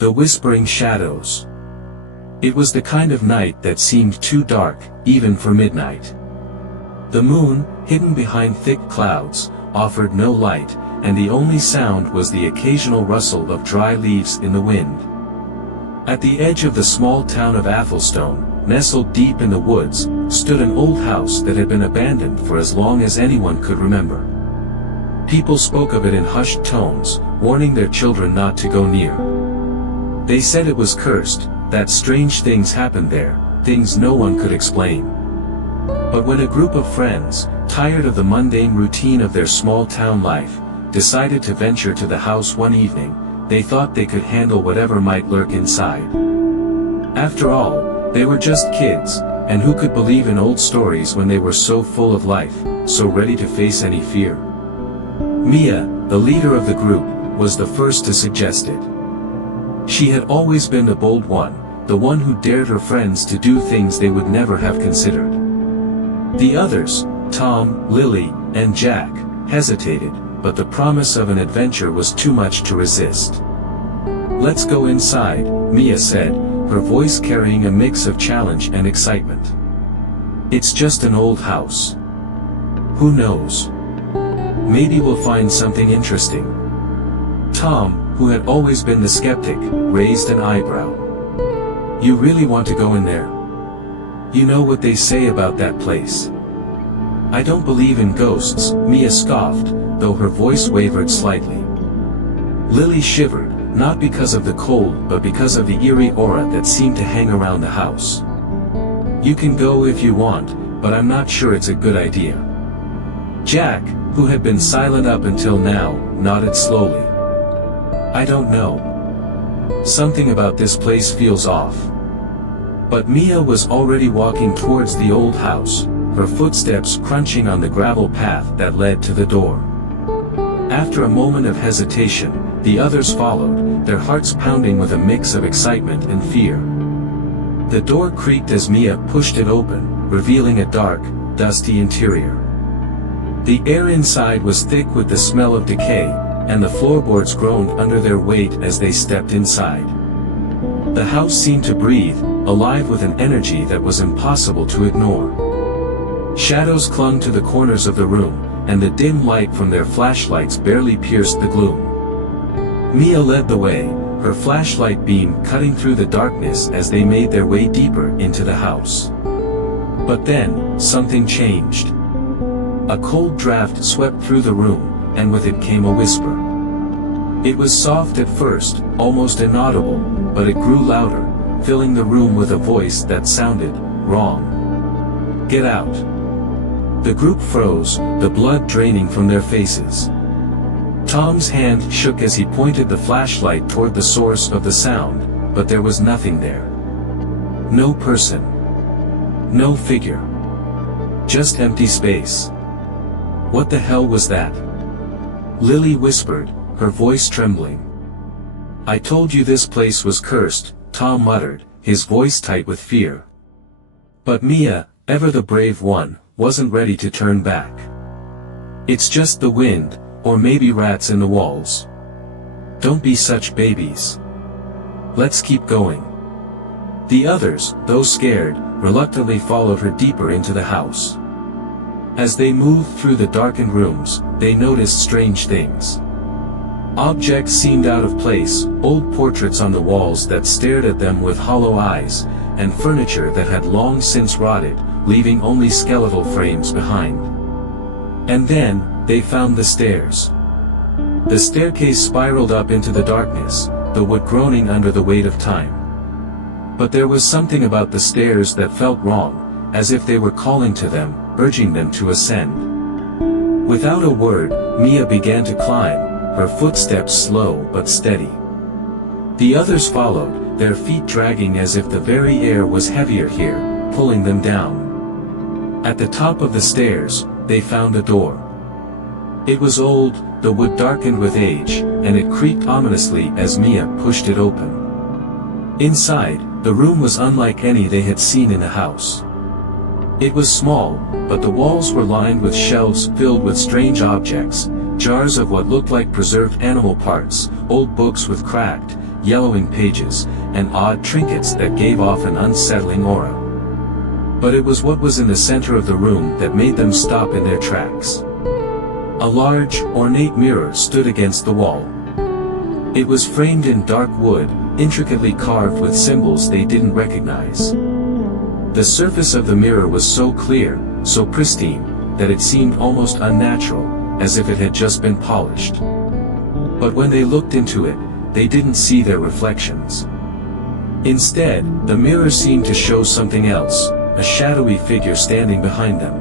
The whispering shadows. It was the kind of night that seemed too dark, even for midnight. The moon, hidden behind thick clouds, offered no light, and the only sound was the occasional rustle of dry leaves in the wind. At the edge of the small town of Athelstone, nestled deep in the woods, stood an old house that had been abandoned for as long as anyone could remember. People spoke of it in hushed tones, warning their children not to go near. They said it was cursed, that strange things happened there, things no one could explain. But when a group of friends, tired of the mundane routine of their small town life, decided to venture to the house one evening, they thought they could handle whatever might lurk inside. After all, they were just kids, and who could believe in old stories when they were so full of life, so ready to face any fear? Mia, the leader of the group, was the first to suggest it. She had always been the bold one, the one who dared her friends to do things they would never have considered. The others, Tom, Lily, and Jack, hesitated, but the promise of an adventure was too much to resist. "Let's go inside," Mia said, her voice carrying a mix of challenge and excitement. "It's just an old house. Who knows? Maybe we'll find something interesting." Tom, who had always been the skeptic, raised an eyebrow. "You really want to go in there? You know what they say about that place." "I don't believe in ghosts," Mia scoffed, though her voice wavered slightly. Lily shivered, not because of the cold but because of the eerie aura that seemed to hang around the house. "You can go if you want, but I'm not sure it's a good idea." Jack, who had been silent up until now, nodded slowly. "I don't know. Something about this place feels off." But Mia was already walking towards the old house, her footsteps crunching on the gravel path that led to the door. After a moment of hesitation, the others followed, their hearts pounding with a mix of excitement and fear. The door creaked as Mia pushed it open, revealing a dark, dusty interior. The air inside was thick with the smell of decay, and the floorboards groaned under their weight as they stepped inside. The house seemed to breathe, alive with an energy that was impossible to ignore. Shadows clung to the corners of the room, and the dim light from their flashlights barely pierced the gloom. Mia led the way, her flashlight beam cutting through the darkness as they made their way deeper into the house. But then, something changed. A cold draft swept through the room, and with it came a whisper. It was soft at first, almost inaudible, but it grew louder, filling the room with a voice that sounded wrong. "Get out." The group froze, the blood draining from their faces. Tom's hand shook as he pointed the flashlight toward the source of the sound, but there was nothing there. No person. No figure. Just empty space. What the hell was that? Lily whispered, her voice trembling. "I told you this place was cursed," Tom muttered, his voice tight with fear. But Mia, ever the brave one, wasn't ready to turn back. "It's just the wind, or maybe rats in the walls. Don't be such babies. Let's keep going." The others, though scared, reluctantly followed her deeper into the house. As they moved through the darkened rooms, they noticed strange things. Objects seemed out of place, old portraits on the walls that stared at them with hollow eyes, and furniture that had long since rotted, leaving only skeletal frames behind. And then, they found the stairs. The staircase spiraled up into the darkness, the wood groaning under the weight of time. But there was something about the stairs that felt wrong, as if they were calling to them, urging them to ascend. Without a word, Mia began to climb, her footsteps slow but steady. The others followed, their feet dragging as if the very air was heavier here, pulling them down. At the top of the stairs, they found a door. It was old, the wood darkened with age, and it creaked ominously as Mia pushed it open. Inside, the room was unlike any they had seen in the house. It was small, but the walls were lined with shelves filled with strange objects, jars of what looked like preserved animal parts, old books with cracked, yellowing pages, and odd trinkets that gave off an unsettling aura. But it was what was in the center of the room that made them stop in their tracks. A large, ornate mirror stood against the wall. It was framed in dark wood, intricately carved with symbols they didn't recognize. The surface of the mirror was so clear, so pristine, that it seemed almost unnatural, as if it had just been polished. But when they looked into it, they didn't see their reflections. Instead, the mirror seemed to show something else, a shadowy figure standing behind them.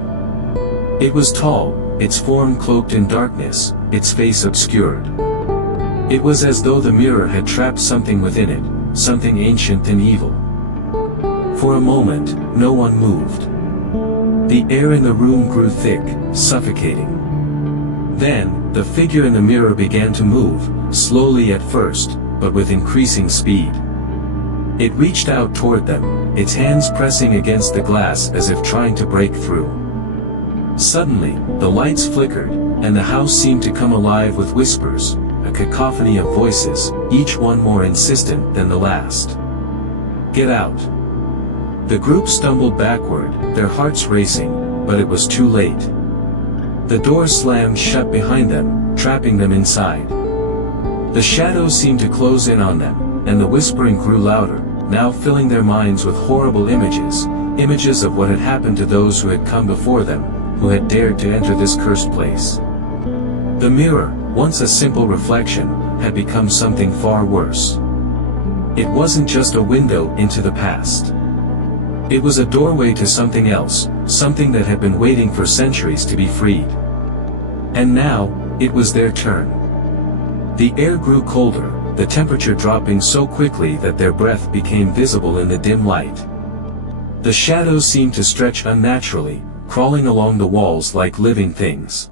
It was tall, its form cloaked in darkness, its face obscured. It was as though the mirror had trapped something within it, something ancient and evil. For a moment, no one moved. The air in the room grew thick, suffocating. Then, the figure in the mirror began to move, slowly at first, but with increasing speed. It reached out toward them, its hands pressing against the glass as if trying to break through. Suddenly, the lights flickered, and the house seemed to come alive with whispers, a cacophony of voices, each one more insistent than the last. "Get out!" The group stumbled backward, their hearts racing, but it was too late. The door slammed shut behind them, trapping them inside. The shadows seemed to close in on them, and the whispering grew louder, now filling their minds with horrible images, images of what had happened to those who had come before them, who had dared to enter this cursed place. The mirror, once a simple reflection, had become something far worse. It wasn't just a window into the past. It was a doorway to something else, something that had been waiting for centuries to be freed. And now, it was their turn. The air grew colder, the temperature dropping so quickly that their breath became visible in the dim light. The shadows seemed to stretch unnaturally, crawling along the walls like living things.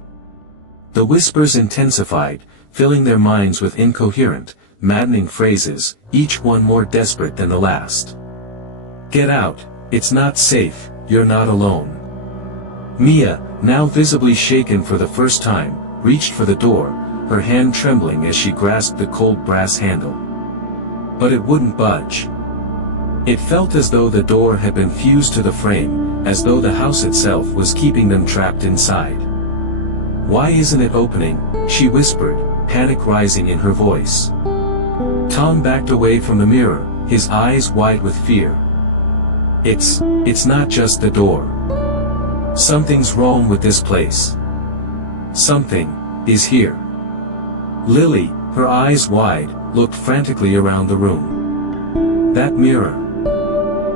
The whispers intensified, filling their minds with incoherent, maddening phrases, each one more desperate than the last. "Get out, it's not safe, you're not alone." Mia, now visibly shaken for the first time, reached for the door, her hand trembling as she grasped the cold brass handle. But it wouldn't budge. It felt as though the door had been fused to the frame, as though the house itself was keeping them trapped inside. "Why isn't it opening?" she whispered, panic rising in her voice. Tom backed away from the mirror, his eyes wide with fear. It's not just the door. Something's wrong with this place. Something is here." Lily, her eyes wide, looked frantically around the room. "That mirror.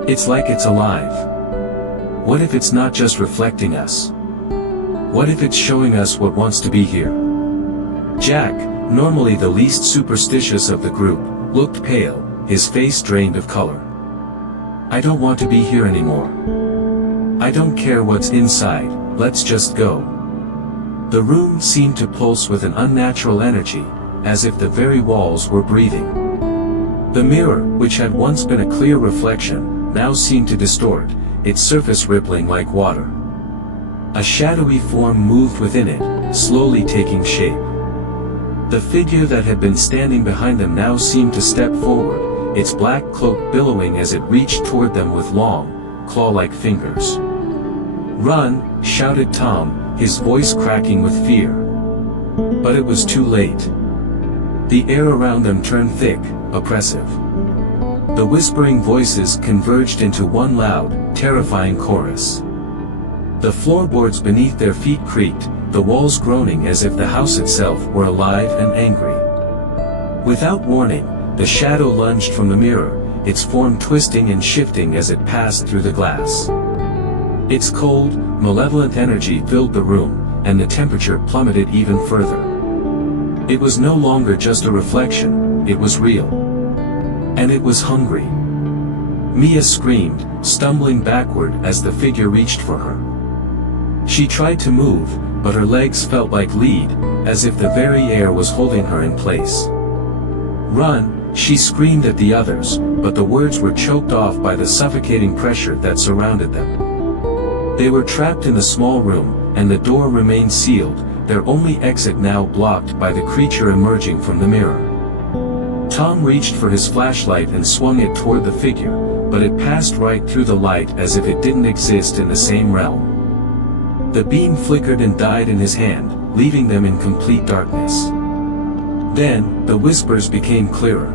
It's like it's alive. What if it's not just reflecting us? What if it's showing us what wants to be here?" Jack, normally the least superstitious of the group, looked pale, his face drained of color. "I don't want to be here anymore. I don't care what's inside, let's just go." The room seemed to pulse with an unnatural energy, as if the very walls were breathing. The mirror, which had once been a clear reflection, now seemed to distort, its surface rippling like water. A shadowy form moved within it, slowly taking shape. The figure that had been standing behind them now seemed to step forward, its black cloak billowing as it reached toward them with long, claw-like fingers. "Run!" shouted Tom, his voice cracking with fear. But it was too late. The air around them turned thick, oppressive. The whispering voices converged into one loud, terrifying chorus. The floorboards beneath their feet creaked, the walls groaning as if the house itself were alive and angry. Without warning, the shadow lunged from the mirror, its form twisting and shifting as it passed through the glass. Its cold, malevolent energy filled the room, and the temperature plummeted even further. It was no longer just a reflection, it was real. And it was hungry. Mia screamed, stumbling backward as the figure reached for her. She tried to move, but her legs felt like lead, as if the very air was holding her in place. "Run!" she screamed at the others, but the words were choked off by the suffocating pressure that surrounded them. They were trapped in the small room, and the door remained sealed, their only exit now blocked by the creature emerging from the mirror. Tom reached for his flashlight and swung it toward the figure, but it passed right through the light as if it didn't exist in the same realm. The beam flickered and died in his hand, leaving them in complete darkness. Then, the whispers became clearer.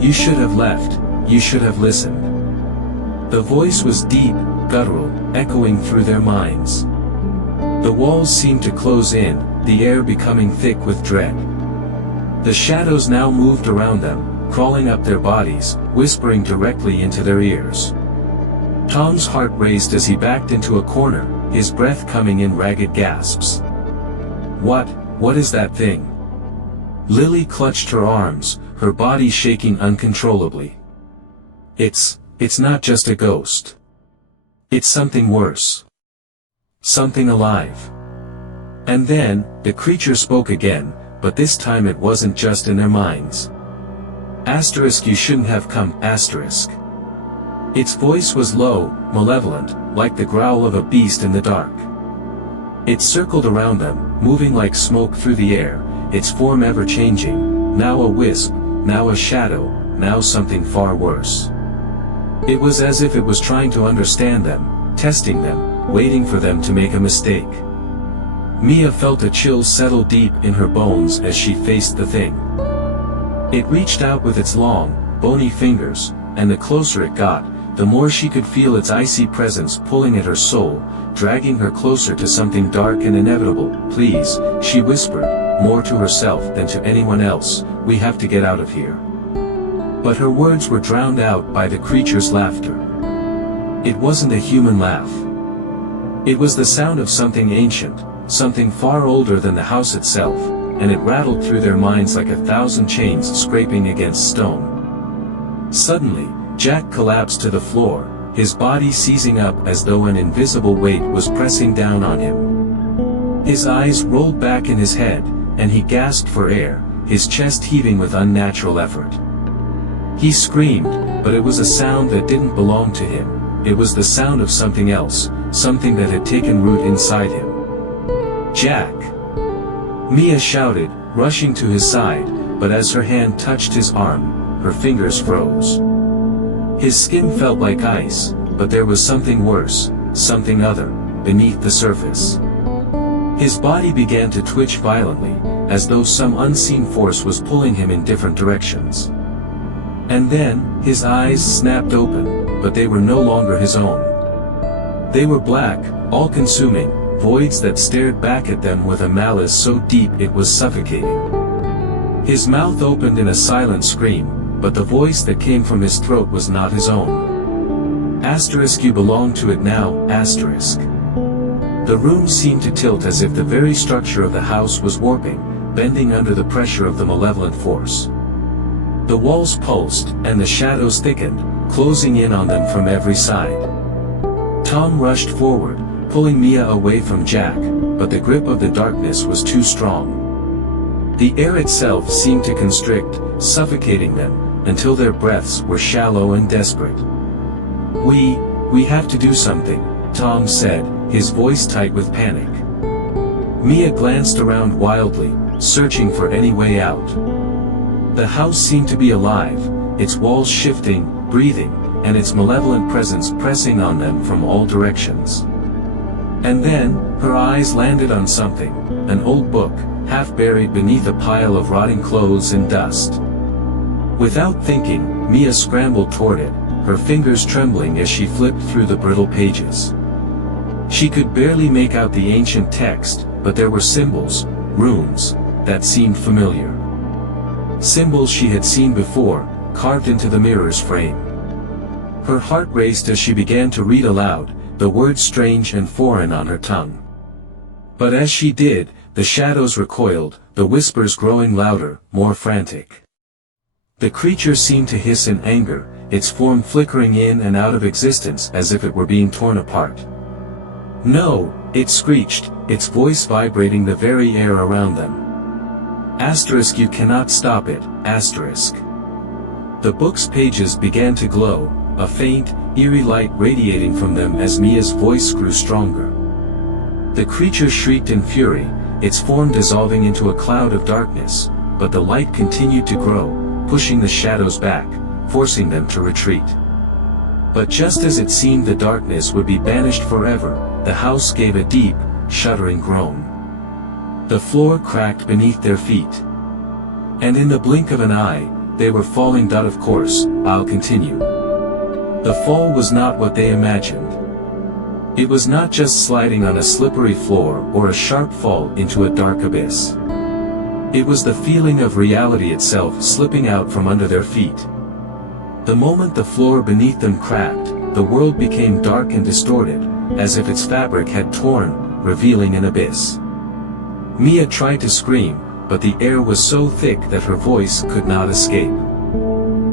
"You should have left, you should have listened." The voice was deep, guttural, echoing through their minds. The walls seemed to close in, the air becoming thick with dread. The shadows now moved around them, crawling up their bodies, whispering directly into their ears. Tom's heart raced as he backed into a corner, his breath coming in ragged gasps. What is that thing?" Lily clutched her arms, her body shaking uncontrollably. It's not just a ghost. It's something worse. Something alive." And then, the creature spoke again, but this time it wasn't just in their minds. "You shouldn't have come, *." Its voice was low, malevolent, like the growl of a beast in the dark. It circled around them, moving like smoke through the air, its form ever changing, now a wisp, now a shadow, now something far worse. It was as if it was trying to understand them, testing them, waiting for them to make a mistake. Mia felt a chill settle deep in her bones as she faced the thing. It reached out with its long, bony fingers, and the closer it got, the more she could feel its icy presence pulling at her soul, dragging her closer to something dark and inevitable. "Please," she whispered, more to herself than to anyone else, "we have to get out of here." But her words were drowned out by the creature's laughter. It wasn't a human laugh. It was the sound of something ancient, something far older than the house itself, and it rattled through their minds like 1,000 chains scraping against stone. Suddenly, Jack collapsed to the floor, his body seizing up as though an invisible weight was pressing down on him. His eyes rolled back in his head, and he gasped for air, his chest heaving with unnatural effort. He screamed, but it was a sound that didn't belong to him. It was the sound of something else, something that had taken root inside him. "Jack!" Mia shouted, rushing to his side, but as her hand touched his arm, her fingers froze. His skin felt like ice, but there was something worse, something other, beneath the surface. His body began to twitch violently, as though some unseen force was pulling him in different directions. And then, his eyes snapped open, but they were no longer his own. They were black, all-consuming, voids that stared back at them with a malice so deep it was suffocating. His mouth opened in a silent scream, but the voice that came from his throat was not his own. "You belong to it now, *." The room seemed to tilt as if the very structure of the house was warping, bending under the pressure of the malevolent force. The walls pulsed, and the shadows thickened, closing in on them from every side. Tom rushed forward, pulling Mia away from Jack, but the grip of the darkness was too strong. The air itself seemed to constrict, suffocating them, until their breaths were shallow and desperate. We have to do something," Tom said, his voice tight with panic. Mia glanced around wildly, searching for any way out. The house seemed to be alive, its walls shifting, breathing, and its malevolent presence pressing on them from all directions. And then, her eyes landed on something, an old book, half buried beneath a pile of rotting clothes and dust. Without thinking, Mia scrambled toward it, her fingers trembling as she flipped through the brittle pages. She could barely make out the ancient text, but there were symbols, runes, that seemed familiar. Symbols she had seen before, carved into the mirror's frame. Her heart raced as she began to read aloud, the words strange and foreign on her tongue. But as she did, the shadows recoiled, the whispers growing louder, more frantic. The creature seemed to hiss in anger, its form flickering in and out of existence as if it were being torn apart. "No," it screeched, its voice vibrating the very air around them. "You cannot stop it, *." The book's pages began to glow, a faint, eerie light radiating from them as Mia's voice grew stronger. The creature shrieked in fury, its form dissolving into a cloud of darkness, but the light continued to grow, pushing the shadows back, forcing them to retreat. But just as it seemed the darkness would be banished forever, the house gave a deep, shuddering groan. The floor cracked beneath their feet. And in the blink of an eye, they were falling. Of course, I'll continue. The fall was not what they imagined. It was not just sliding on a slippery floor or a sharp fall into a dark abyss. It was the feeling of reality itself slipping out from under their feet. The moment the floor beneath them cracked, the world became dark and distorted, as if its fabric had torn, revealing an abyss. Mia tried to scream, but the air was so thick that her voice could not escape.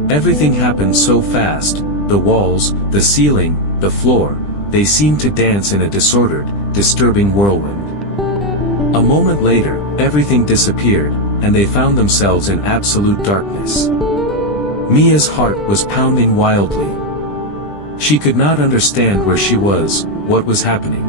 Everything happened so fast, the walls, the ceiling, the floor, they seemed to dance in a disordered, disturbing whirlwind. A moment later, everything disappeared, and they found themselves in absolute darkness. Mia's heart was pounding wildly. She could not understand where she was, what was happening.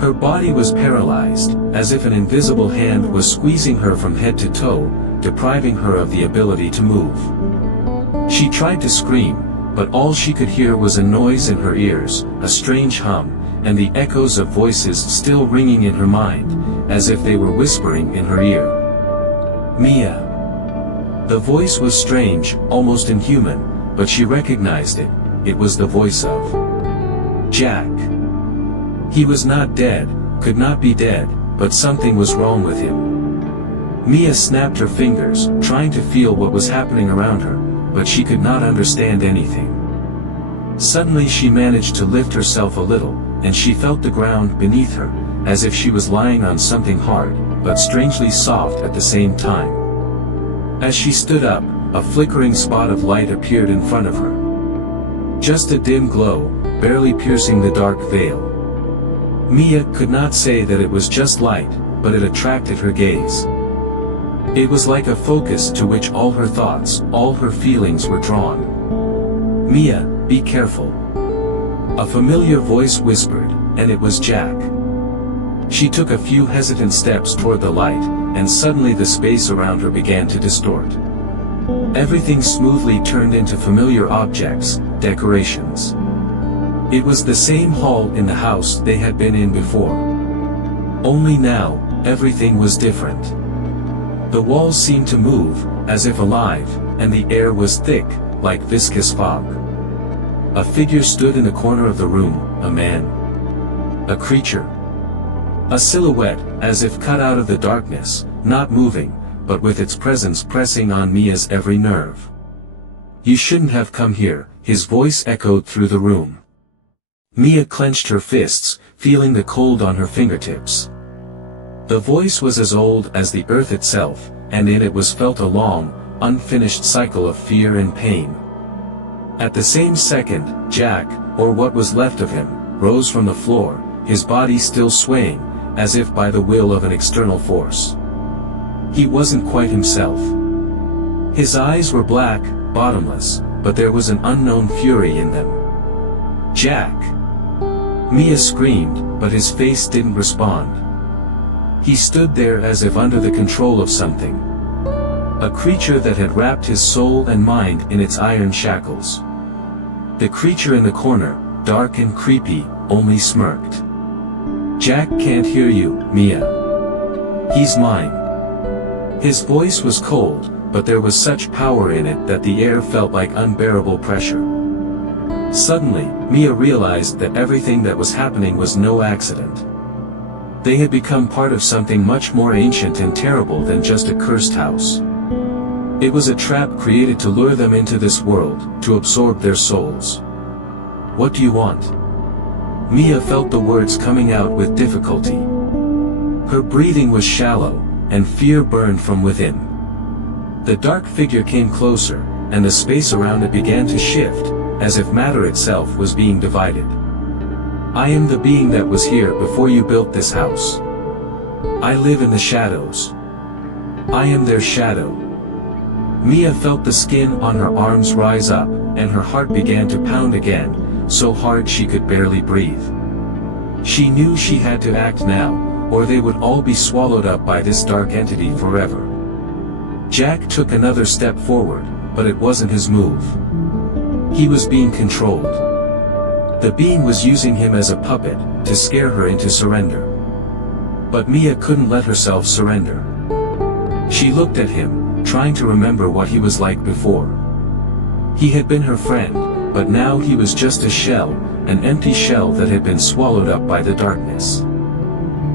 Her body was paralyzed, as if an invisible hand was squeezing her from head to toe, depriving her of the ability to move. She tried to scream, but all she could hear was a noise in her ears, a strange hum, and the echoes of voices still ringing in her mind, as if they were whispering in her ear. Mia. The voice was strange, almost inhuman, but she recognized it. It was the voice of Jack. He was not dead, could not be dead, but something was wrong with him. Mia snapped her fingers, trying to feel what was happening around her, but she could not understand anything. Suddenly she managed to lift herself a little, and she felt the ground beneath her, as if she was lying on something hard, but strangely soft at the same time. As she stood up, a flickering spot of light appeared in front of her. Just a dim glow, barely piercing the dark veil. Mia could not say that it was just light, but it attracted her gaze. It was like a focus to which all her thoughts, all her feelings were drawn. Mia, be careful. A familiar voice whispered, and it was Jack. She took a few hesitant steps toward the light, and suddenly the space around her began to distort. Everything smoothly turned into familiar objects, decorations. It was the same hall in the house they had been in before. Only now, everything was different. The walls seemed to move, as if alive, and the air was thick, like viscous fog. A figure stood in the corner of the room, a man. A creature. A silhouette, as if cut out of the darkness, not moving, but with its presence pressing on Mia's every nerve. You shouldn't have come here, his voice echoed through the room. Mia clenched her fists, feeling the cold on her fingertips. The voice was as old as the earth itself, and in it was felt a long, unfinished cycle of fear and pain. At the same second, Jack, or what was left of him, rose from the floor, his body still swaying, as if by the will of an external force. He wasn't quite himself. His eyes were black, bottomless, but there was an unknown fury in them. Jack! Mia screamed, but his face didn't respond. He stood there as if under the control of something. A creature that had wrapped his soul and mind in its iron shackles. The creature in the corner, dark and creepy, only smirked. Jack can't hear you, Mia. He's mine. His voice was cold, but there was such power in it that the air felt like unbearable pressure. Suddenly, Mia realized that everything that was happening was no accident. They had become part of something much more ancient and terrible than just a cursed house. It was a trap created to lure them into this world, to absorb their souls. What do you want? Mia felt the words coming out with difficulty. Her breathing was shallow, and fear burned from within. The dark figure came closer, and the space around it began to shift, as if matter itself was being divided. I am the being that was here before you built this house. I live in the shadows. I am their shadow. Mia felt the skin on her arms rise up, and her heart began to pound again, so hard she could barely breathe. She knew she had to act now, or they would all be swallowed up by this dark entity forever. Jack took another step forward, but it wasn't his move. He was being controlled. The being was using him as a puppet, to scare her into surrender. But Mia couldn't let herself surrender. She looked at him, trying to remember what he was like before. He had been her friend, but now he was just a shell, an empty shell that had been swallowed up by the darkness.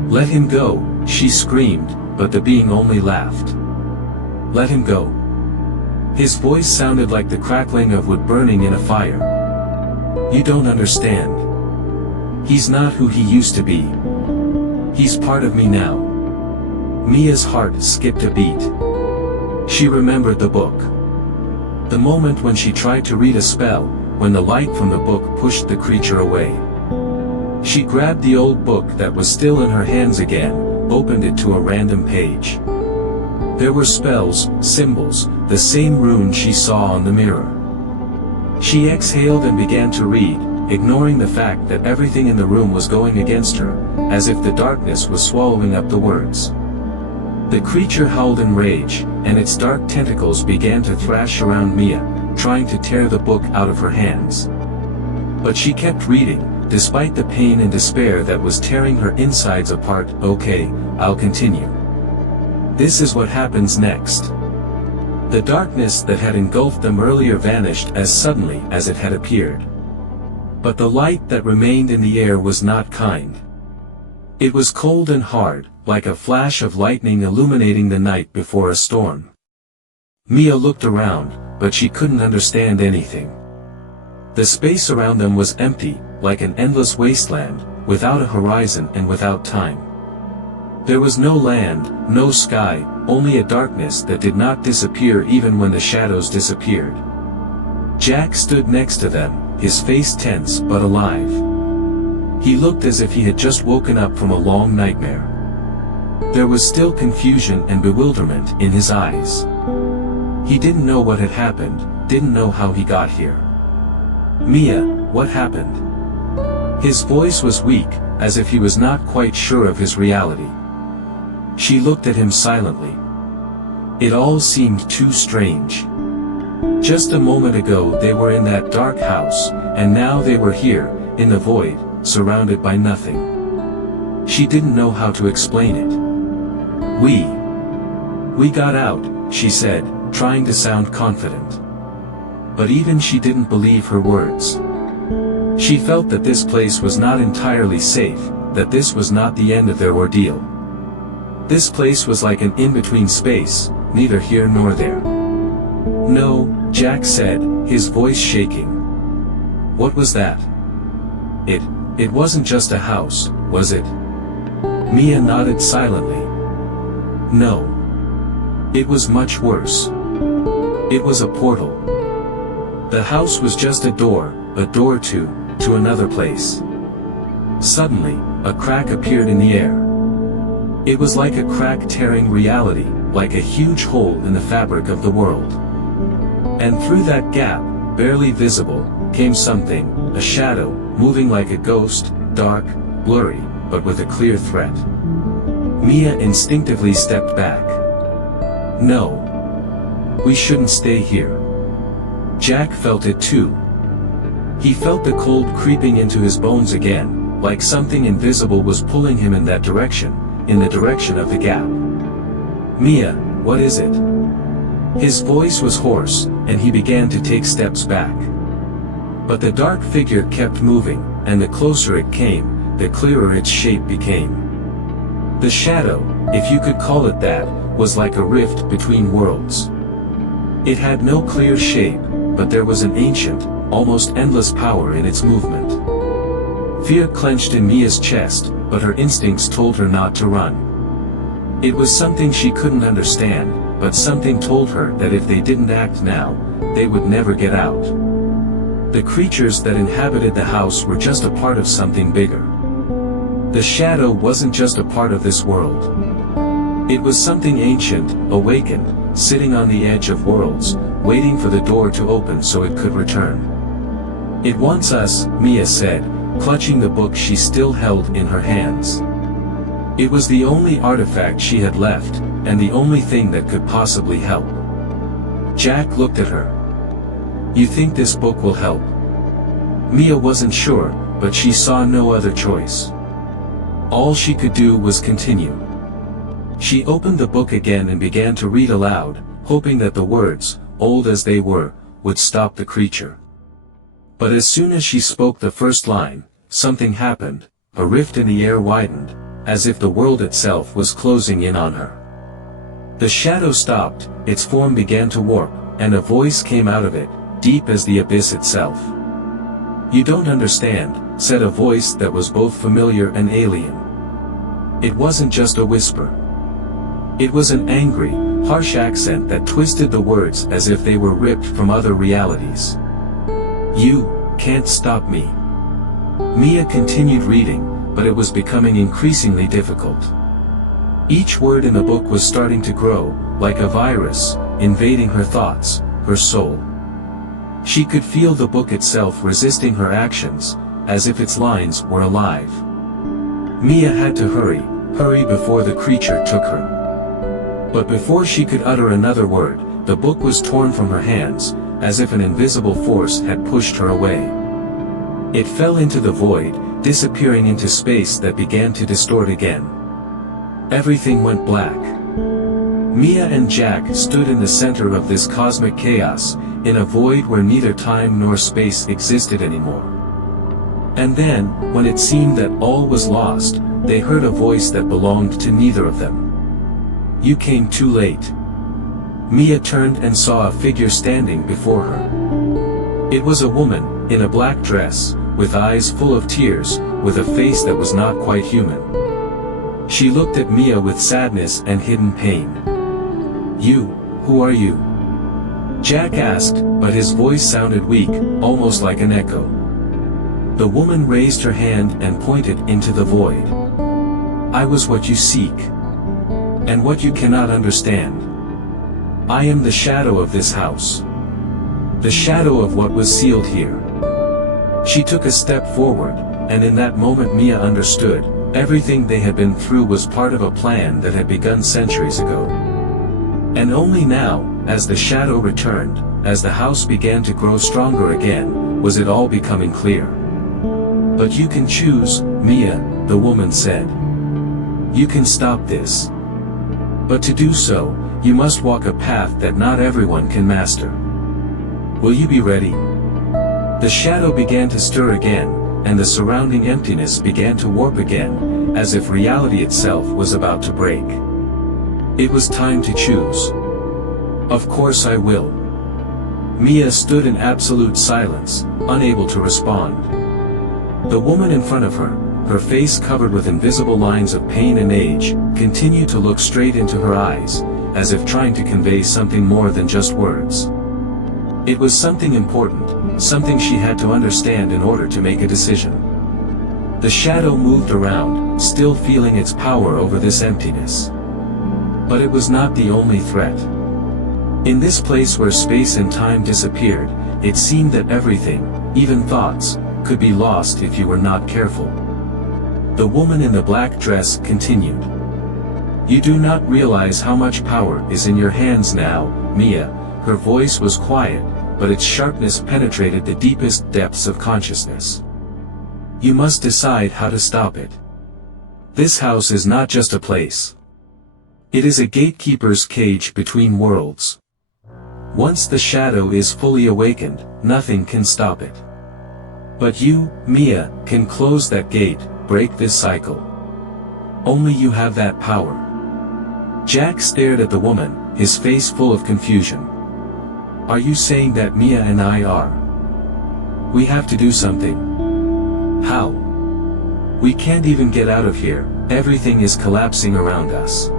"Let him go," she screamed, but the being only laughed. "Let him go." His voice sounded like the crackling of wood burning in a fire. "You don't understand. He's not who he used to be. He's part of me now." Mia's heart skipped a beat. She remembered the book. The moment when she tried to read a spell, when the light from the book pushed the creature away. She grabbed the old book that was still in her hands again, opened it to a random page. There were spells, symbols, the same rune she saw on the mirror. She exhaled and began to read, ignoring the fact that everything in the room was going against her, as if the darkness was swallowing up the words. The creature howled in rage, and its dark tentacles began to thrash around Mia, trying to tear the book out of her hands. But she kept reading, despite the pain and despair that was tearing her insides apart. "Okay, I'll continue. This is what happens next." The darkness that had engulfed them earlier vanished as suddenly as it had appeared. But the light that remained in the air was not kind. It was cold and hard, like a flash of lightning illuminating the night before a storm. Mia looked around, but she couldn't understand anything. The space around them was empty, like an endless wasteland, without a horizon and without time. There was no land, no sky, only a darkness that did not disappear even when the shadows disappeared. Jack stood next to them, his face tense but alive. He looked as if he had just woken up from a long nightmare. There was still confusion and bewilderment in his eyes. He didn't know what had happened, didn't know how he got here. "Mia, what happened?" His voice was weak, as if he was not quite sure of his reality. She looked at him silently. It all seemed too strange. Just a moment ago they were in that dark house, and now they were here, in the void, surrounded by nothing. She didn't know how to explain it. We got out," she said, trying to sound confident. But even she didn't believe her words. She felt that this place was not entirely safe, that this was not the end of their ordeal. This place was like an in-between space, neither here nor there. "No," Jack said, his voice shaking. "What was that?" It wasn't just a house, was it?" Mia nodded silently. "No. It was much worse. It was a portal. The house was just a door to another place." Suddenly, a crack appeared in the air. It was like a crack tearing reality, like a huge hole in the fabric of the world. And through that gap, barely visible, came something, a shadow, moving like a ghost, dark, blurry, but with a clear threat. Mia instinctively stepped back. "No. We shouldn't stay here." Jack felt it too. He felt the cold creeping into his bones again, like something invisible was pulling him in that direction, in the direction of the gap. "Mia, what is it?" His voice was hoarse, and he began to take steps back. But the dark figure kept moving, and the closer it came, the clearer its shape became. The shadow, if you could call it that, was like a rift between worlds. It had no clear shape, but there was an ancient, almost endless power in its movement. Fear clenched in Mia's chest, but her instincts told her not to run. It was something she couldn't understand, but something told her that if they didn't act now, they would never get out. The creatures that inhabited the house were just a part of something bigger. The shadow wasn't just a part of this world. It was something ancient, awakened, sitting on the edge of worlds, waiting for the door to open so it could return. "It wants us," Mia said, clutching the book she still held in her hands. It was the only artifact she had left, and the only thing that could possibly help. Jack looked at her. "You think this book will help?" Mia wasn't sure, but she saw no other choice. All she could do was continue. She opened the book again and began to read aloud, hoping that the words, old as they were, would stop the creature. But as soon as she spoke the first line, something happened. A rift in the air widened, as if the world itself was closing in on her. The shadow stopped, its form began to warp, and a voice came out of it, deep as the abyss itself. "You don't understand," said a voice that was both familiar and alien. It wasn't just a whisper. It was an angry, harsh accent that twisted the words as if they were ripped from other realities. "You can't stop me." Mia continued reading, but it was becoming increasingly difficult. Each word in the book was starting to grow, like a virus, invading her thoughts, her soul. She could feel the book itself resisting her actions, as if its lines were alive. Mia had to hurry before the creature took her. But before she could utter another word, the book was torn from her hands, as if an invisible force had pushed her away. It fell into the void, disappearing into space that began to distort again. Everything went black. Mia and Jack stood in the center of this cosmic chaos, in a void where neither time nor space existed anymore. And then, when it seemed that all was lost, they heard a voice that belonged to neither of them. "You came too late." Mia turned and saw a figure standing before her. It was a woman, in a black dress, with eyes full of tears, with a face that was not quite human. She looked at Mia with sadness and hidden pain. Who are you?" Jack asked, but his voice sounded weak, almost like an echo. The woman raised her hand and pointed into the void. "I was what you seek. And what you cannot understand. I am the shadow of this house. The shadow of what was sealed here." She took a step forward, and in that moment Mia understood, everything they had been through was part of a plan that had begun centuries ago. And only now, as the shadow returned, as the house began to grow stronger again, was it all becoming clear. "But you can choose, Mia," the woman said. "You can stop this. But to do so, you must walk a path that not everyone can master. Will you be ready?" The shadow began to stir again, and the surrounding emptiness began to warp again, as if reality itself was about to break. It was time to choose. "Of course I will." Mia stood in absolute silence, unable to respond. The woman in front of her, her face covered with invisible lines of pain and age, continued to look straight into her eyes, as if trying to convey something more than just words. It was something important, something she had to understand in order to make a decision. The shadow moved around, still feeling its power over this emptiness. But it was not the only threat. In this place where space and time disappeared, it seemed that everything, even thoughts, could be lost if you were not careful. The woman in the black dress continued. "You do not realize how much power is in your hands now, Mia." Her voice was quiet, but its sharpness penetrated the deepest depths of consciousness. "You must decide how to stop it. This house is not just a place. It is a gatekeeper's cage between worlds. Once the shadow is fully awakened, nothing can stop it. But you, Mia, can close that gate, break this cycle. Only you have that power." Jack stared at the woman, his face full of confusion. "Are you saying that Mia and I are? We have to do something. How? We can't even get out of here, everything is collapsing around us."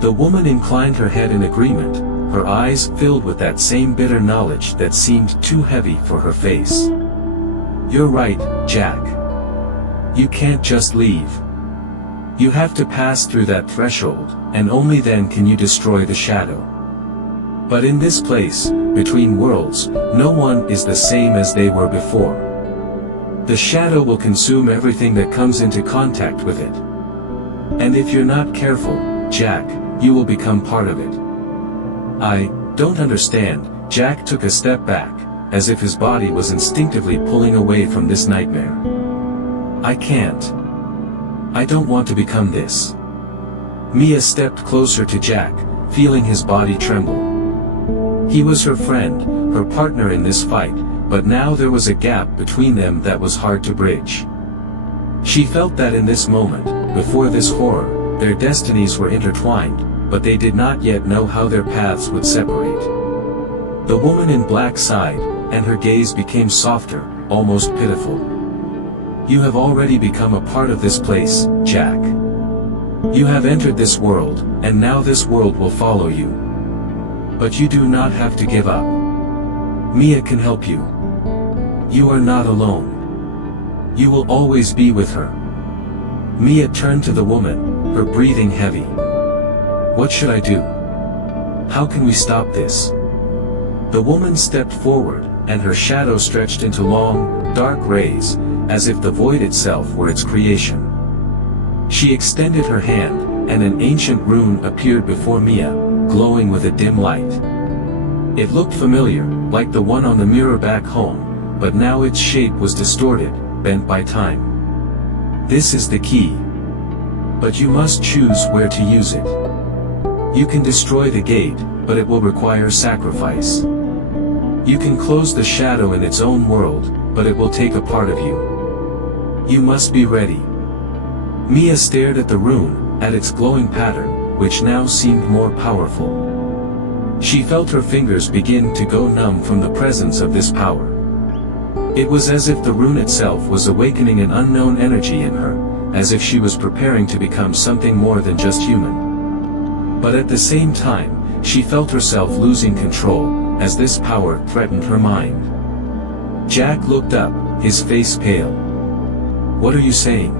The woman inclined her head in agreement, her eyes filled with that same bitter knowledge that seemed too heavy for her face. "You're right, Jack. You can't just leave. You have to pass through that threshold, and only then can you destroy the shadow. But in this place, between worlds, no one is the same as they were before. The shadow will consume everything that comes into contact with it. And if you're not careful, Jack, you will become part of it. I don't understand. Jack took a step back, as if his body was instinctively pulling away from this nightmare. I can't. I don't want to become this. Mia stepped closer to Jack, feeling his body tremble. He was her friend, her partner in this fight, but now there was a gap between them that was hard to bridge. She felt that in this moment, before this horror, their destinies were intertwined, but they did not yet know how their paths would separate. The woman in black sighed, and her gaze became softer, almost pitiful. You have already become a part of this place, Jack. You have entered this world, and now this world will follow you. But you do not have to give up. Mia can help you. You are not alone. You will always be with her. Mia turned to the woman, her breathing heavy. What should I do? How can we stop this? The woman stepped forward, and her shadow stretched into long, dark rays, as if the void itself were its creation. She extended her hand, and an ancient rune appeared before Mia, glowing with a dim light. It looked familiar, like the one on the mirror back home, but now its shape was distorted, bent by time. This is the key. But you must choose where to use it. You can destroy the gate, but it will require sacrifice. You can close the shadow in its own world, but it will take a part of you. You must be ready. Mia stared at the rune, at its glowing pattern, which now seemed more powerful. She felt her fingers begin to go numb from the presence of this power. It was as if the rune itself was awakening an unknown energy in her, as if she was preparing to become something more than just human. But at the same time, she felt herself losing control, as this power threatened her mind. Jack looked up, his face pale. What are you saying?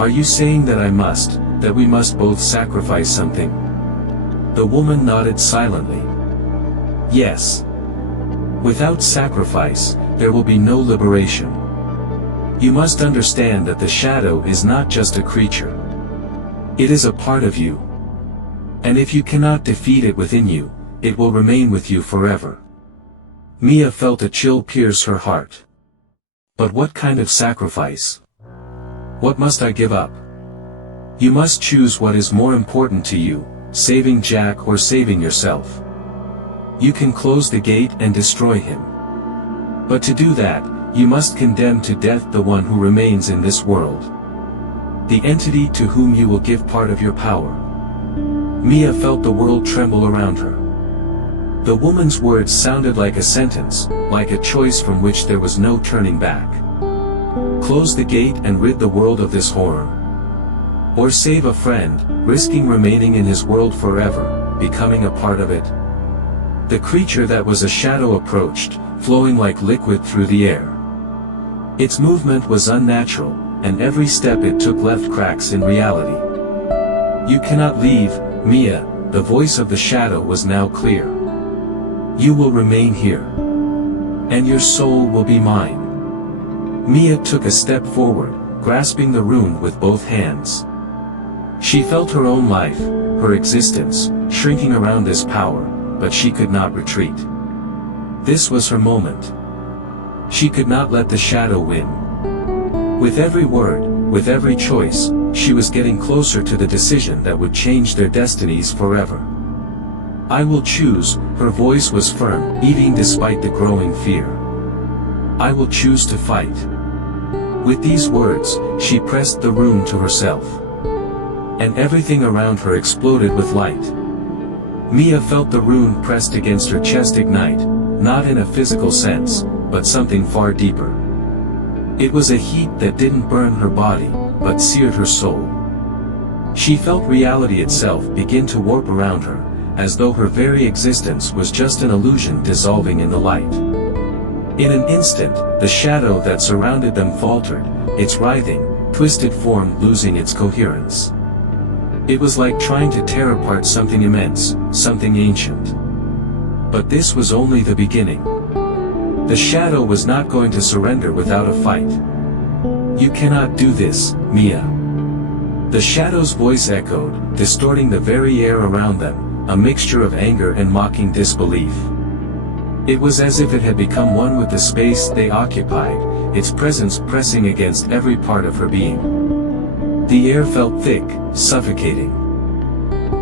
Are you saying that we must both sacrifice something? The woman nodded silently. Yes. Without sacrifice, there will be no liberation. You must understand that the shadow is not just a creature. It is a part of you. And if you cannot defeat it within you, it will remain with you forever. Mia felt a chill pierce her heart. But what kind of sacrifice? What must I give up? You must choose what is more important to you, saving Jack or saving yourself. You can close the gate and destroy him. But to do that, you must condemn to death the one who remains in this world. The entity to whom you will give part of your power. Mia felt the world tremble around her. The woman's words sounded like a sentence, like a choice from which there was no turning back. Close the gate and rid the world of this horror. Or save a friend, risking remaining in his world forever, becoming a part of it. The creature that was a shadow approached, flowing like liquid through the air. Its movement was unnatural, and every step it took left cracks in reality. You cannot leave, Mia, the voice of the shadow was now clear. You will remain here. And your soul will be mine. Mia took a step forward, grasping the rune with both hands. She felt her own life, her existence, shrinking around this power, but she could not retreat. This was her moment. She could not let the shadow win. With every word, with every choice, she was getting closer to the decision that would change their destinies forever. I will choose, her voice was firm, even despite the growing fear. I will choose to fight. With these words, she pressed the rune to herself. And everything around her exploded with light. Mia felt the rune pressed against her chest ignite, not in a physical sense, but something far deeper. It was a heat that didn't burn her body, but seared her soul. She felt reality itself begin to warp around her, as though her very existence was just an illusion dissolving in the light. In an instant, the shadow that surrounded them faltered, its writhing, twisted form losing its coherence. It was like trying to tear apart something immense, something ancient. But this was only the beginning. The shadow was not going to surrender without a fight. You cannot do this, Mia. The shadow's voice echoed, distorting the very air around them, a mixture of anger and mocking disbelief. It was as if it had become one with the space they occupied, its presence pressing against every part of her being. The air felt thick, suffocating.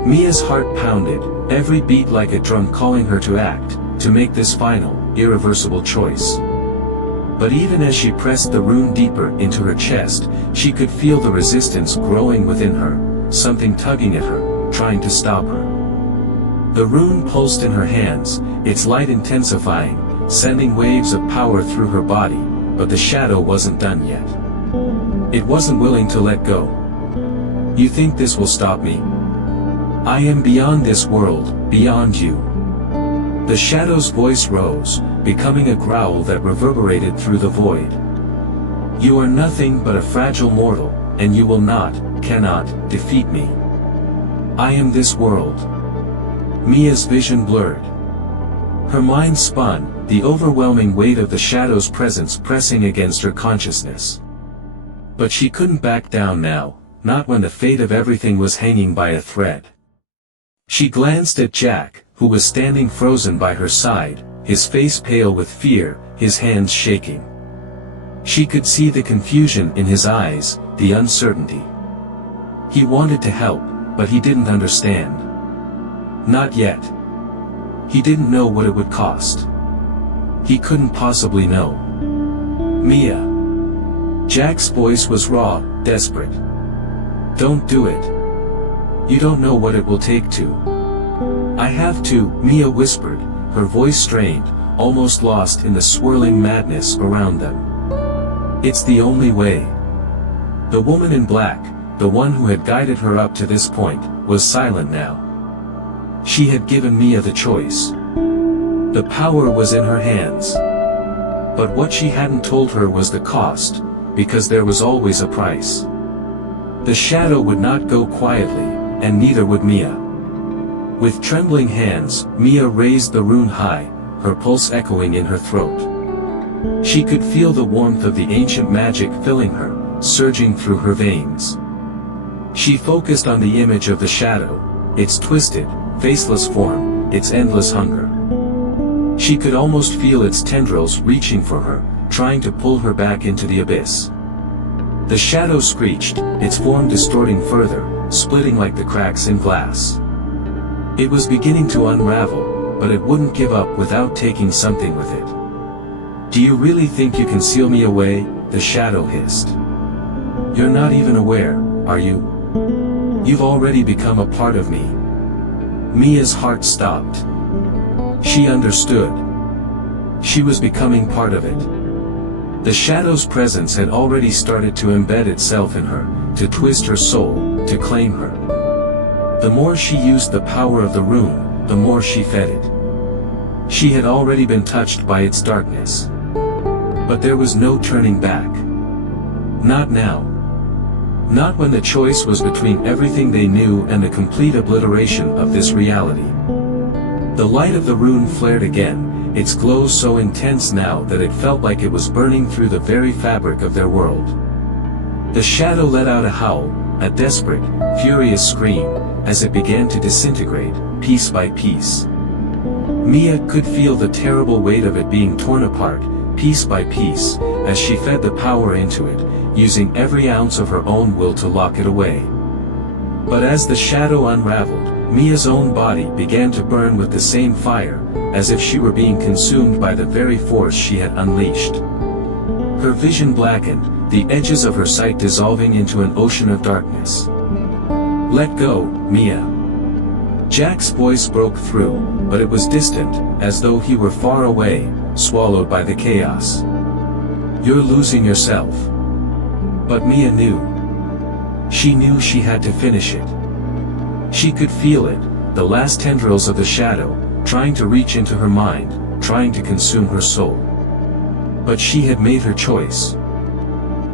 Mia's heart pounded, every beat like a drum calling her to act, to make this final, irreversible choice. But even as she pressed the rune deeper into her chest, she could feel the resistance growing within her, something tugging at her, trying to stop her. The rune pulsed in her hands, its light intensifying, sending waves of power through her body, but the shadow wasn't done yet. It wasn't willing to let go. "You think this will stop me? I am beyond this world, beyond you." The shadow's voice rose, becoming a growl that reverberated through the void. "You are nothing but a fragile mortal, and you will not, cannot, defeat me. I am this world." Mia's vision blurred. Her mind spun, the overwhelming weight of the shadow's presence pressing against her consciousness. But she couldn't back down now, not when the fate of everything was hanging by a thread. She glanced at Jack, who was standing frozen by her side, his face pale with fear, his hands shaking. She could see the confusion in his eyes, the uncertainty. He wanted to help, but he didn't understand. Not yet. He didn't know what it would cost. He couldn't possibly know. "Mia." Jack's voice was raw, desperate. "Don't do it. You don't know what it will take to." "I have to," Mia whispered, her voice strained, almost lost in the swirling madness around them. "It's the only way." The woman in black, the one who had guided her up to this point, was silent now. She had given Mia the choice. The power was in her hands. But what she hadn't told her was the cost, because there was always a price. The shadow would not go quietly, and neither would Mia. With trembling hands, Mia raised the rune high, her pulse echoing in her throat. She could feel the warmth of the ancient magic filling her, surging through her veins. She focused on the image of the shadow, its twisted, faceless form, its endless hunger. She could almost feel its tendrils reaching for her, trying to pull her back into the abyss. The shadow screeched, its form distorting further, splitting like the cracks in glass. It was beginning to unravel, but it wouldn't give up without taking something with it. "Do you really think you can seal me away?" the shadow hissed. "You're not even aware, are you? You've already become a part of me." Mia's heart stopped. She understood. She was becoming part of it. The shadow's presence had already started to embed itself in her, to twist her soul, to claim her. The more she used the power of the rune, the more she fed it. She had already been touched by its darkness. But there was no turning back. Not now. Not when the choice was between everything they knew and the complete obliteration of this reality. The light of the rune flared again, its glow so intense now that it felt like it was burning through the very fabric of their world. The shadow let out a howl, a desperate, furious scream, as it began to disintegrate, piece by piece. Mia could feel the terrible weight of it being torn apart, piece by piece, as she fed the power into it, using every ounce of her own will to lock it away. But as the shadow unraveled, Mia's own body began to burn with the same fire, as if she were being consumed by the very force she had unleashed. Her vision blackened, the edges of her sight dissolving into an ocean of darkness. "Let go, Mia." Jack's voice broke through, but it was distant, as though he were far away, swallowed by the chaos. "You're losing yourself." But Mia knew. She knew she had to finish it. She could feel it, the last tendrils of the shadow, trying to reach into her mind, trying to consume her soul. But she had made her choice.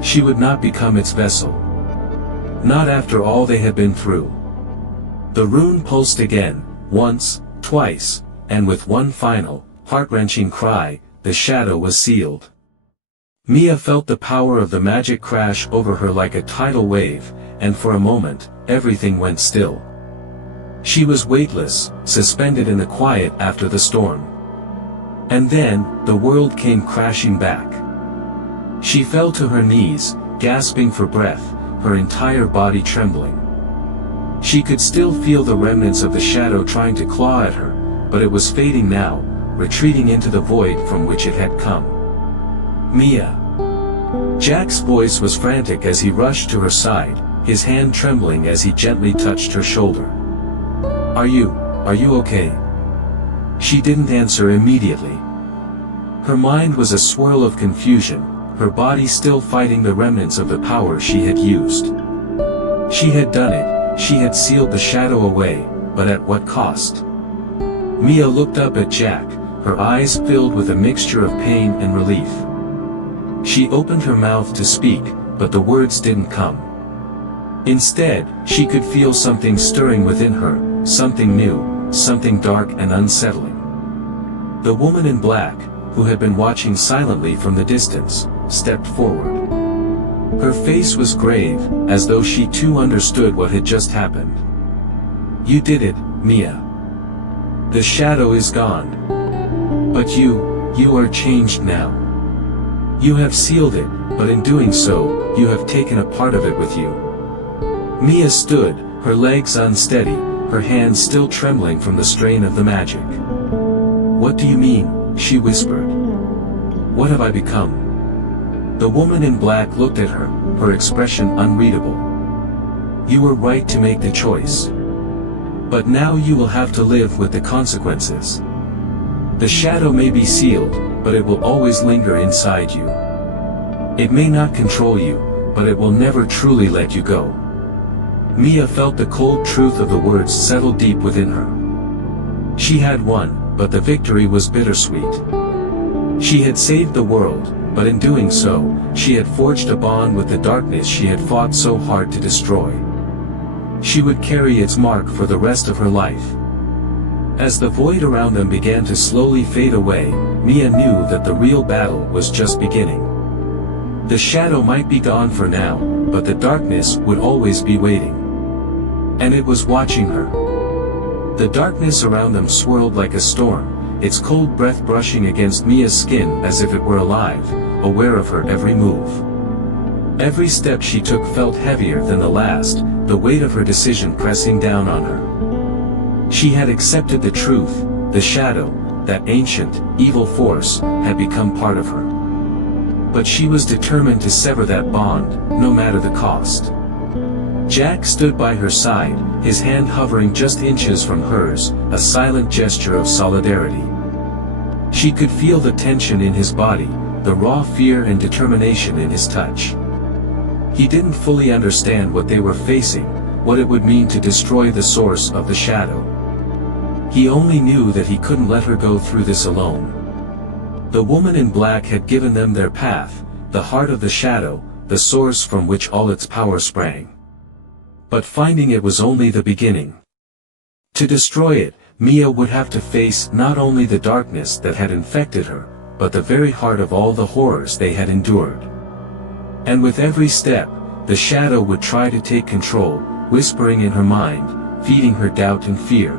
She would not become its vessel. Not after all they had been through. The rune pulsed again, once, twice, and with one final, heart-wrenching cry, the shadow was sealed. Mia felt the power of the magic crash over her like a tidal wave, and for a moment, everything went still. She was weightless, suspended in the quiet after the storm. And then, the world came crashing back. She fell to her knees, gasping for breath, her entire body trembling. She could still feel the remnants of the shadow trying to claw at her, but it was fading now, retreating into the void from which it had come. Mia. Jack's voice was frantic as he rushed to her side, his hand trembling as he gently touched her shoulder. Are you okay?" She didn't answer immediately. Her mind was a swirl of confusion, her body still fighting the remnants of the power she had used. She had done it, she had sealed the shadow away, but at what cost? Mia looked up at Jack, her eyes filled with a mixture of pain and relief. She opened her mouth to speak, but the words didn't come. Instead, she could feel something stirring within her, something new, something dark and unsettling. The woman in black, who had been watching silently from the distance, stepped forward. Her face was grave, as though she too understood what had just happened. "You did it, Mia. The shadow is gone. But you are changed now. You have sealed it, but in doing so, you have taken a part of it with you." Mia stood, her legs unsteady, her hands still trembling from the strain of the magic. "What do you mean?" she whispered. "What have I become?" The woman in black looked at her, her expression unreadable. "You were right to make the choice. But now you will have to live with the consequences. The shadow may be sealed, but it will always linger inside you. It may not control you, but it will never truly let you go." Mia felt the cold truth of the words settle deep within her. She had won, but the victory was bittersweet. She had saved the world, but in doing so, she had forged a bond with the darkness she had fought so hard to destroy. She would carry its mark for the rest of her life. As the void around them began to slowly fade away, Mia knew that the real battle was just beginning. The shadow might be gone for now, but the darkness would always be waiting. And it was watching her. The darkness around them swirled like a storm, its cold breath brushing against Mia's skin as if it were alive, aware of her every move. Every step she took felt heavier than the last, the weight of her decision pressing down on her. She had accepted the truth, the shadow, that ancient, evil force, had become part of her. But she was determined to sever that bond, no matter the cost. Jack stood by her side, his hand hovering just inches from hers, a silent gesture of solidarity. She could feel the tension in his body, the raw fear and determination in his touch. He didn't fully understand what they were facing, what it would mean to destroy the source of the shadow. He only knew that he couldn't let her go through this alone. The woman in black had given them their path, the heart of the shadow, the source from which all its power sprang. But finding it was only the beginning. To destroy it, Mia would have to face not only the darkness that had infected her, but the very heart of all the horrors they had endured. And with every step, the shadow would try to take control, whispering in her mind, feeding her doubt and fear.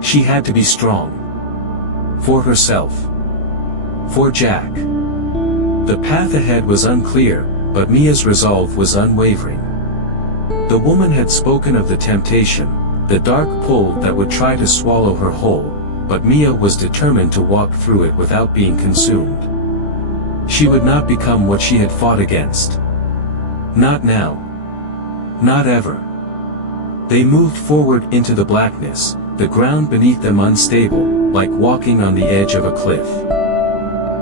She had to be strong. For herself. For Jack. The path ahead was unclear, but Mia's resolve was unwavering. The woman had spoken of the temptation, the dark pull that would try to swallow her whole, but Mia was determined to walk through it without being consumed. She would not become what she had fought against. Not now. Not ever. They moved forward into the blackness, the ground beneath them unstable, like walking on the edge of a cliff.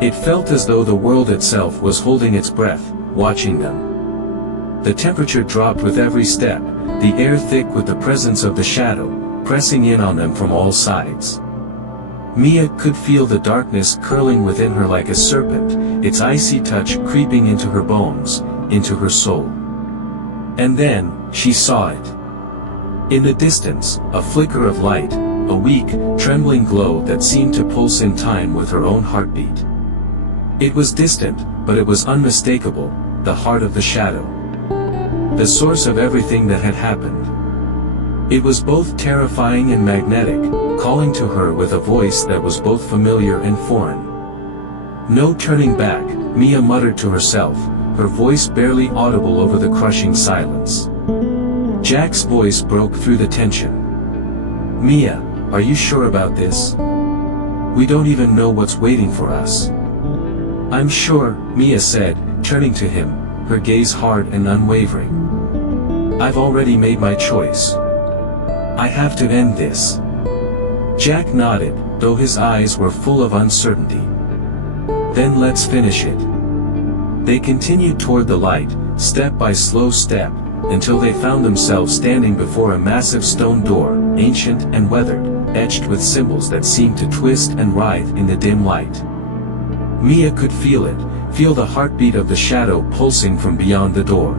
It felt as though the world itself was holding its breath, watching them. The temperature dropped with every step, the air thick with the presence of the shadow, pressing in on them from all sides. Mia could feel the darkness curling within her like a serpent, its icy touch creeping into her bones, into her soul. And then, she saw it. In the distance, a flicker of light, a weak, trembling glow that seemed to pulse in time with her own heartbeat. It was distant, but it was unmistakable, the heart of the shadow. the source of everything that had happened. It was both terrifying and magnetic, calling to her with a voice that was both familiar and foreign. "No turning back," Mia muttered to herself, her voice barely audible over the crushing silence. Jack's voice broke through the tension. "Mia, are you sure about this? We don't even know what's waiting for us." "I'm sure," Mia said, turning to him, her gaze hard and unwavering. "I've already made my choice. I have to end this." Jack nodded, though his eyes were full of uncertainty. "Then let's finish it." They continued toward the light, step by slow step, until they found themselves standing before a massive stone door, ancient and weathered, etched with symbols that seemed to twist and writhe in the dim light. Mia could feel it, feel the heartbeat of the shadow pulsing from beyond the door.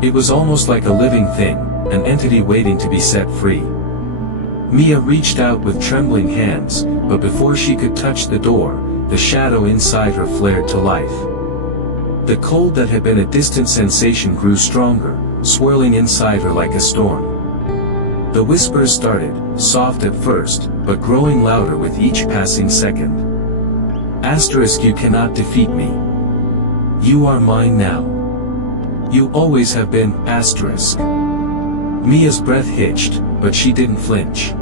It was almost like a living thing, an entity waiting to be set free. Mia reached out with trembling hands, but before she could touch the door, the shadow inside her flared to life. The cold that had been a distant sensation grew stronger, swirling inside her like a storm. The whispers started, soft at first, but growing louder with each passing second. "Asterisk, you cannot defeat me. You are mine now. You always have been, asterisk." Mia's breath hitched, but she didn't flinch.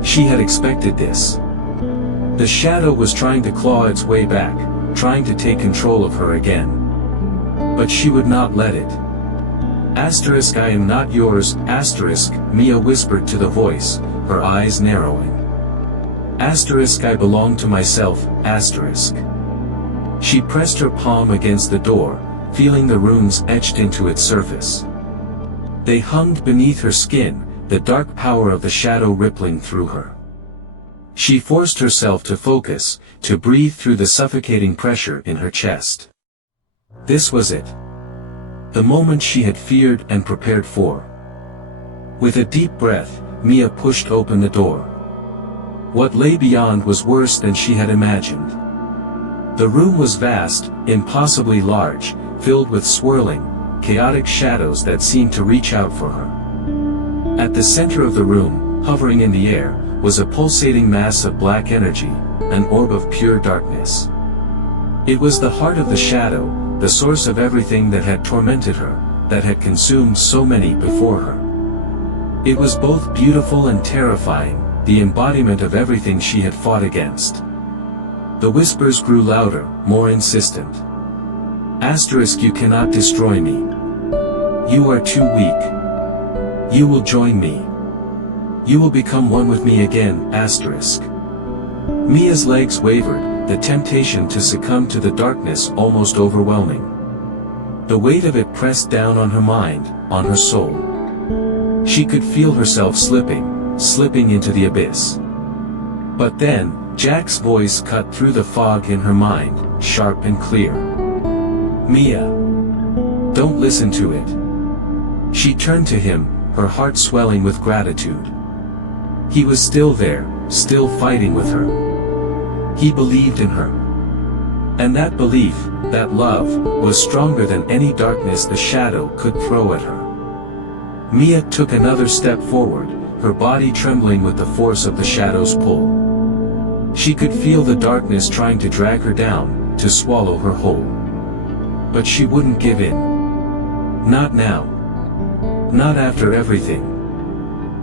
She had expected this. The shadow was trying to claw its way back, trying to take control of her again. But she would not let it. "Asterisk, I am not yours, asterisk," Mia whispered to the voice, her eyes narrowing. "Asterisk, I belong to myself, asterisk." She pressed her palm against the door, feeling the runes etched into its surface. They hummed beneath her skin, the dark power of the shadow rippling through her. She forced herself to focus, to breathe through the suffocating pressure in her chest. This was it. The moment she had feared and prepared for. With a deep breath, Mia pushed open the door. What lay beyond was worse than she had imagined. The room was vast, impossibly large, filled with swirling, chaotic shadows that seemed to reach out for her. At the center of the room, hovering in the air, was a pulsating mass of black energy, an orb of pure darkness. It was the heart of the shadow, the source of everything that had tormented her, that had consumed so many before her. It was both beautiful and terrifying, the embodiment of everything she had fought against. The whispers grew louder, more insistent. "Asterisk, you cannot destroy me. You are too weak. You will join me. You will become one with me again, asterisk." Mia's legs wavered, the temptation to succumb to the darkness almost overwhelming. The weight of it pressed down on her mind, on her soul. She could feel herself slipping into the abyss. But then, Jack's voice cut through the fog in her mind, sharp and clear. "Mia, don't listen to it." She turned to him, her heart swelling with gratitude. He was still there, still fighting with her. He believed in her. And that belief, that love, was stronger than any darkness the shadow could throw at her. Mia took another step forward, her body trembling with the force of the shadow's pull. She could feel the darkness trying to drag her down, to swallow her whole. But she wouldn't give in. Not now. Not after everything.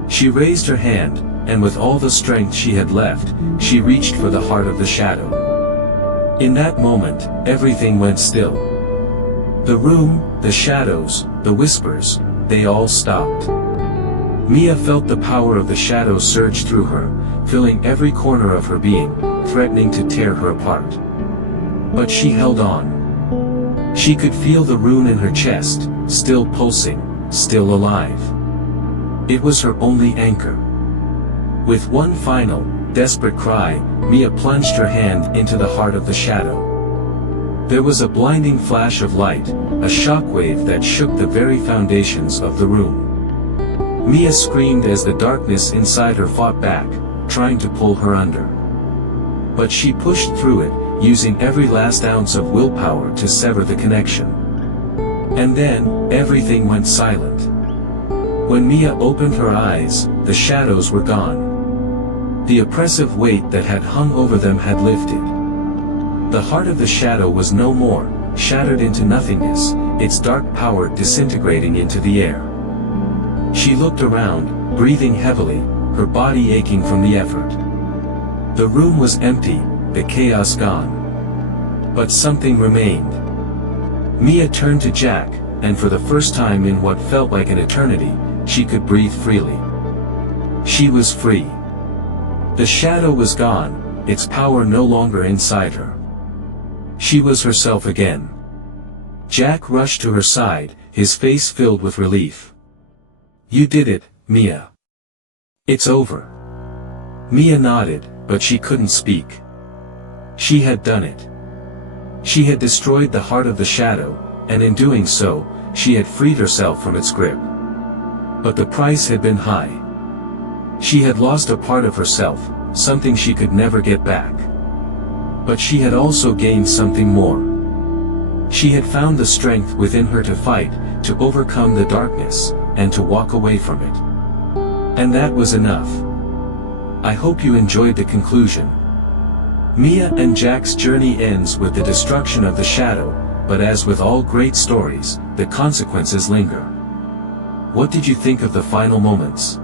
She raised her hand, and with all the strength she had left, she reached for the heart of the shadow. In that moment, everything went still. The room, the shadows, the whispers, they all stopped. Mia felt the power of the shadow surge through her, filling every corner of her being, threatening to tear her apart. But she held on. She could feel the rune in her chest, still pulsing, still alive. It was her only anchor. With one final, desperate cry, Mia plunged her hand into the heart of the shadow. There was a blinding flash of light, a shockwave that shook the very foundations of the room. Mia screamed as the darkness inside her fought back, trying to pull her under. But she pushed through it, using every last ounce of willpower to sever the connection. And then, everything went silent. When Mia opened her eyes, the shadows were gone. The oppressive weight that had hung over them had lifted. The heart of the shadow was no more, shattered into nothingness, its dark power disintegrating into the air. She looked around, breathing heavily, her body aching from the effort. The room was empty, the chaos gone. But something remained. Mia turned to Jack, and for the first time in what felt like an eternity, she could breathe freely. She was free. The shadow was gone, its power no longer inside her. She was herself again. Jack rushed to her side, his face filled with relief. "You did it, Mia. It's over." Mia nodded, but she couldn't speak. She had done it. She had destroyed the heart of the shadow, and in doing so, she had freed herself from its grip. But the price had been high. She had lost a part of herself, something she could never get back. But she had also gained something more. She had found the strength within her to fight, to overcome the darkness, and to walk away from it. And that was enough. I hope you enjoyed the conclusion. Mia and Jack's journey ends with the destruction of the shadow, but as with all great stories, the consequences linger. What did you think of the final moments?